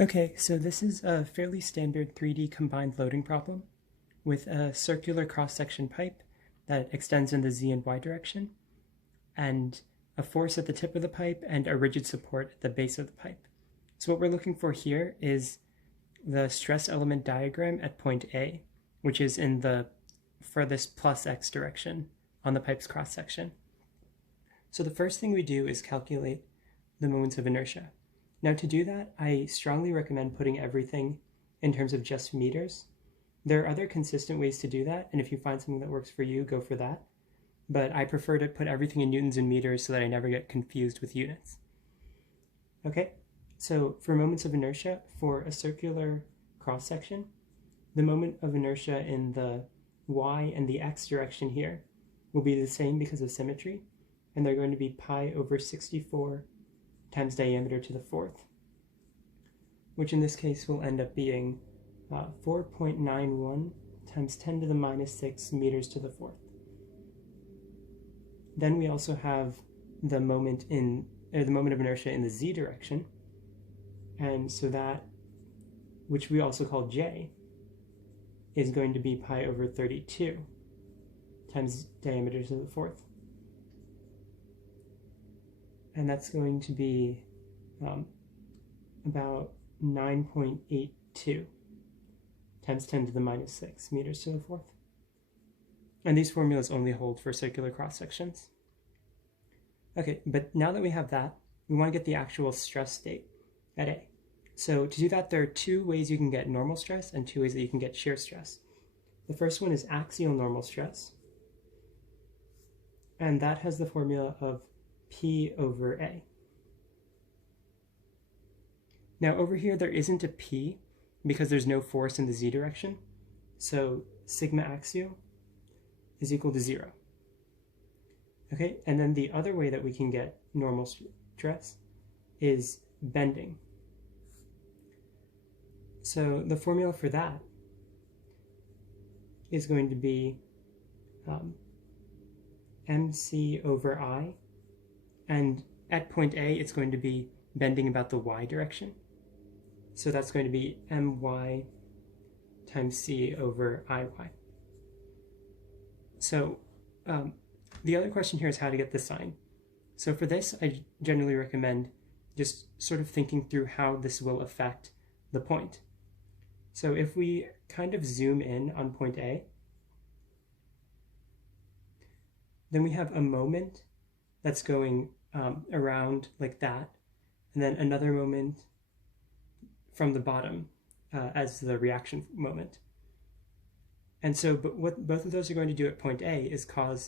Okay, so this is a fairly standard 3D combined loading problem with a circular cross-section pipe that extends in the z and y direction, and a force at the tip of the pipe and a rigid support at the base of the pipe. So what we're looking for here is the stress element diagram at point A, which is in the furthest plus x direction on the pipe's cross-section. So the first thing we do is calculate the moments of inertia. Now to do that, I strongly recommend putting everything in terms of just meters. There are other consistent ways to do that, and if you find something that works for you, go for that. But I prefer to put everything in newtons and meters so that I never get confused with units. Okay, so for moments of inertia, for a circular cross-section, the moment of inertia in the y and the x direction here will be the same because of symmetry, and they're going to be pi over 64 times diameter to the fourth, which in this case will end up being 4.91 times 10 to the minus 6 meters to the fourth. Then we also have the moment of inertia in the z direction, and so that, which we also call j, is going to be pi over 32 times diameter to the fourth. And that's going to be about 9.82 times 10 to the minus 6 meters to the fourth. And these formulas only hold for circular cross-sections. Okay, but now that we have that, we want to get the actual stress state at A. So to do that, there are two ways you can get normal stress and two ways that you can get shear stress. The first one is axial normal stress, and that has the formula of P over A. Now over here there isn't a P because there's no force in the z direction, so sigma axial is equal to 0. Okay, and then the other way that we can get normal stress is bending. So the formula for that is going to be mc over I, and at point A it's going to be bending about the y direction. So that's going to be my times c over iy. So the other question here is how to get the sign. So for this, I generally recommend just sort of thinking through how this will affect the point. So if we kind of zoom in on point A, then we have a moment that's going around like that, and then another moment from the bottom as the reaction moment. And so, but what both of those are going to do at point A is going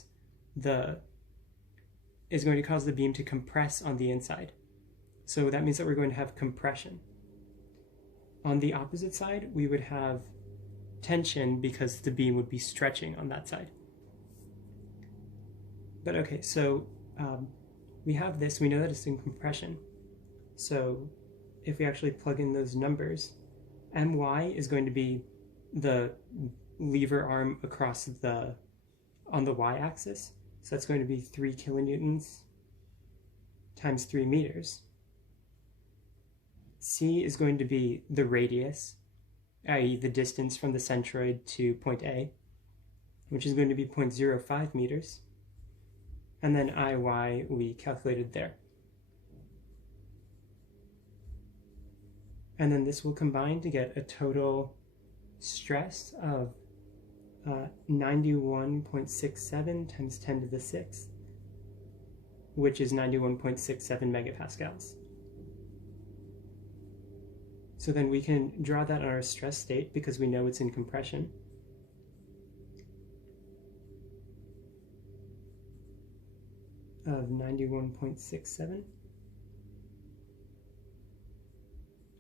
to cause the beam to compress on the inside. So that means that we're going to have compression. On the opposite side, we would have tension because the beam would be stretching on that side. But okay, so we have this, we know that it's in compression. So if we actually plug in those numbers, my is going to be the lever arm across on the y-axis. So that's going to be 3 kilonewtons times 3 meters. C is going to be the radius, i.e. the distance from the centroid to point A, which is going to be 0.05 meters. And then Iy we calculated there. And then this will combine to get a total stress of 91.67 times 10 to the 6th, which is 91.67 megapascals. So then we can draw that on our stress state because we know it's in compression. Of 91.67.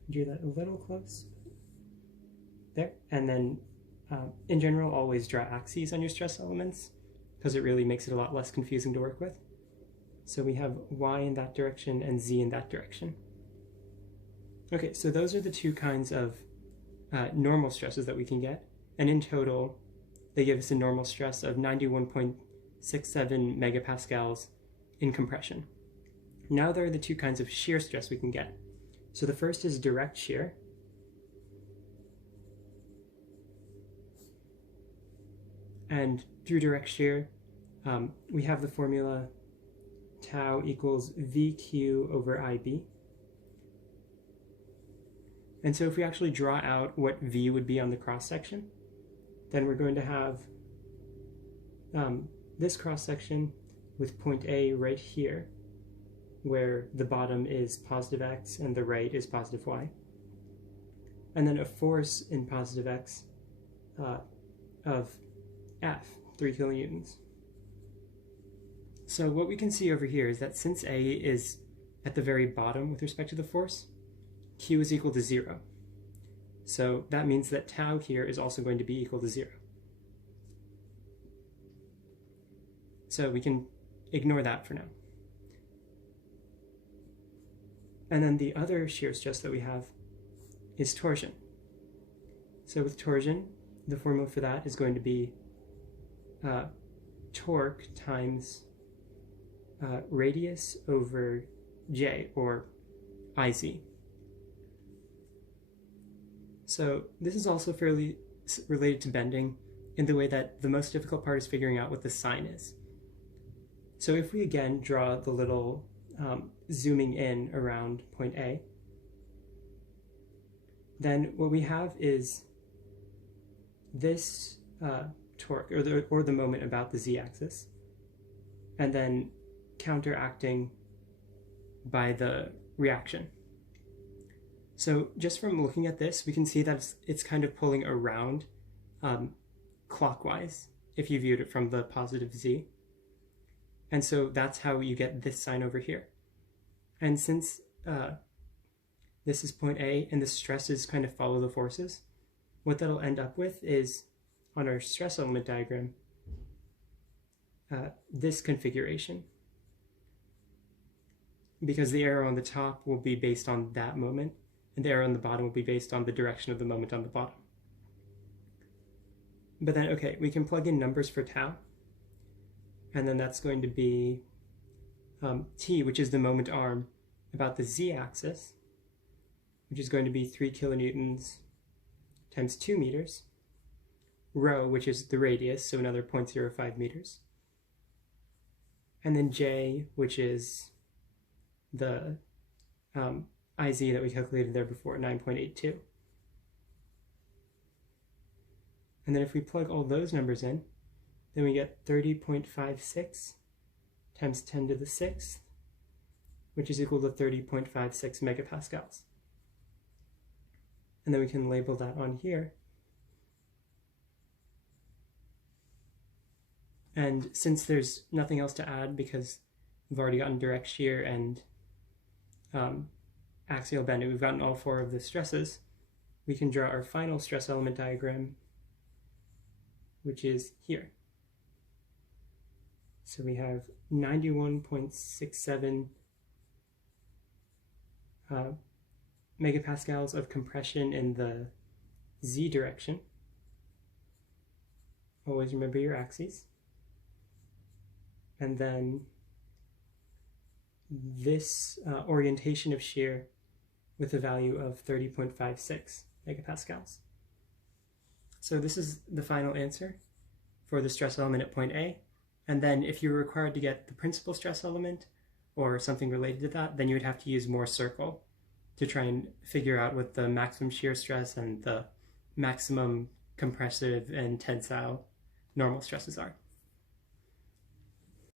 Drew that a little close. There. And then in general, always draw axes on your stress elements because it really makes it a lot less confusing to work with. So we have y in that direction and z in that direction. Okay, so those are the two kinds of normal stresses that we can get. And in total, they give us a normal stress of 91.67 megapascals in compression. Now there are the two kinds of shear stress we can get. So the first is direct shear. And through direct shear, we have the formula tau equals VQ over IB. And so if we actually draw out what V would be on the cross-section, then we're going to have this cross-section with point A right here, where the bottom is positive x and the right is positive y. And then a force in positive x of F, 3 kilonewtons. So what we can see over here is that since A is at the very bottom with respect to the force, Q is equal to 0. So that means that tau here is also going to be equal to 0. So we can ignore that for now. And then the other shear stress that we have is torsion. So with torsion, the formula for that is going to be torque times radius over J, or IZ. So this is also fairly related to bending in the way that the most difficult part is figuring out what the sign is. So if we again draw the little zooming in around point A, then what we have is this torque, or the moment about the z-axis, and then counteracting by the reaction. So just from looking at this, we can see that it's kind of pulling around clockwise if you viewed it from the positive z. And so that's how you get this sign over here. And since this is point A and the stresses kind of follow the forces, what that'll end up with is, on our stress element diagram, this configuration. Because the arrow on the top will be based on that moment, and the arrow on the bottom will be based on the direction of the moment on the bottom. But then, okay, we can plug in numbers for tau, and then that's going to be t, which is the moment arm about the z-axis, which is going to be 3 kilonewtons times 2 meters, rho, which is the radius, so another 0.05 meters, and then j, which is the IZ that we calculated there before, 9.82. And then if we plug all those numbers in, then we get 30.56 times 10 to the 6th, which is equal to 30.56 megapascals. And then we can label that on here. And since there's nothing else to add, because we've already gotten direct shear and axial bending, we've gotten all 4 of the stresses, we can draw our final stress element diagram, which is here. So we have 91.67 megapascals of compression in the z direction. Always remember your axes. And then this orientation of shear with a value of 30.56 megapascals. So this is the final answer for the stress element at point A. And then if you were required to get the principal stress element or something related to that, then you would have to use more circle to try and figure out what the maximum shear stress and the maximum compressive and tensile normal stresses are.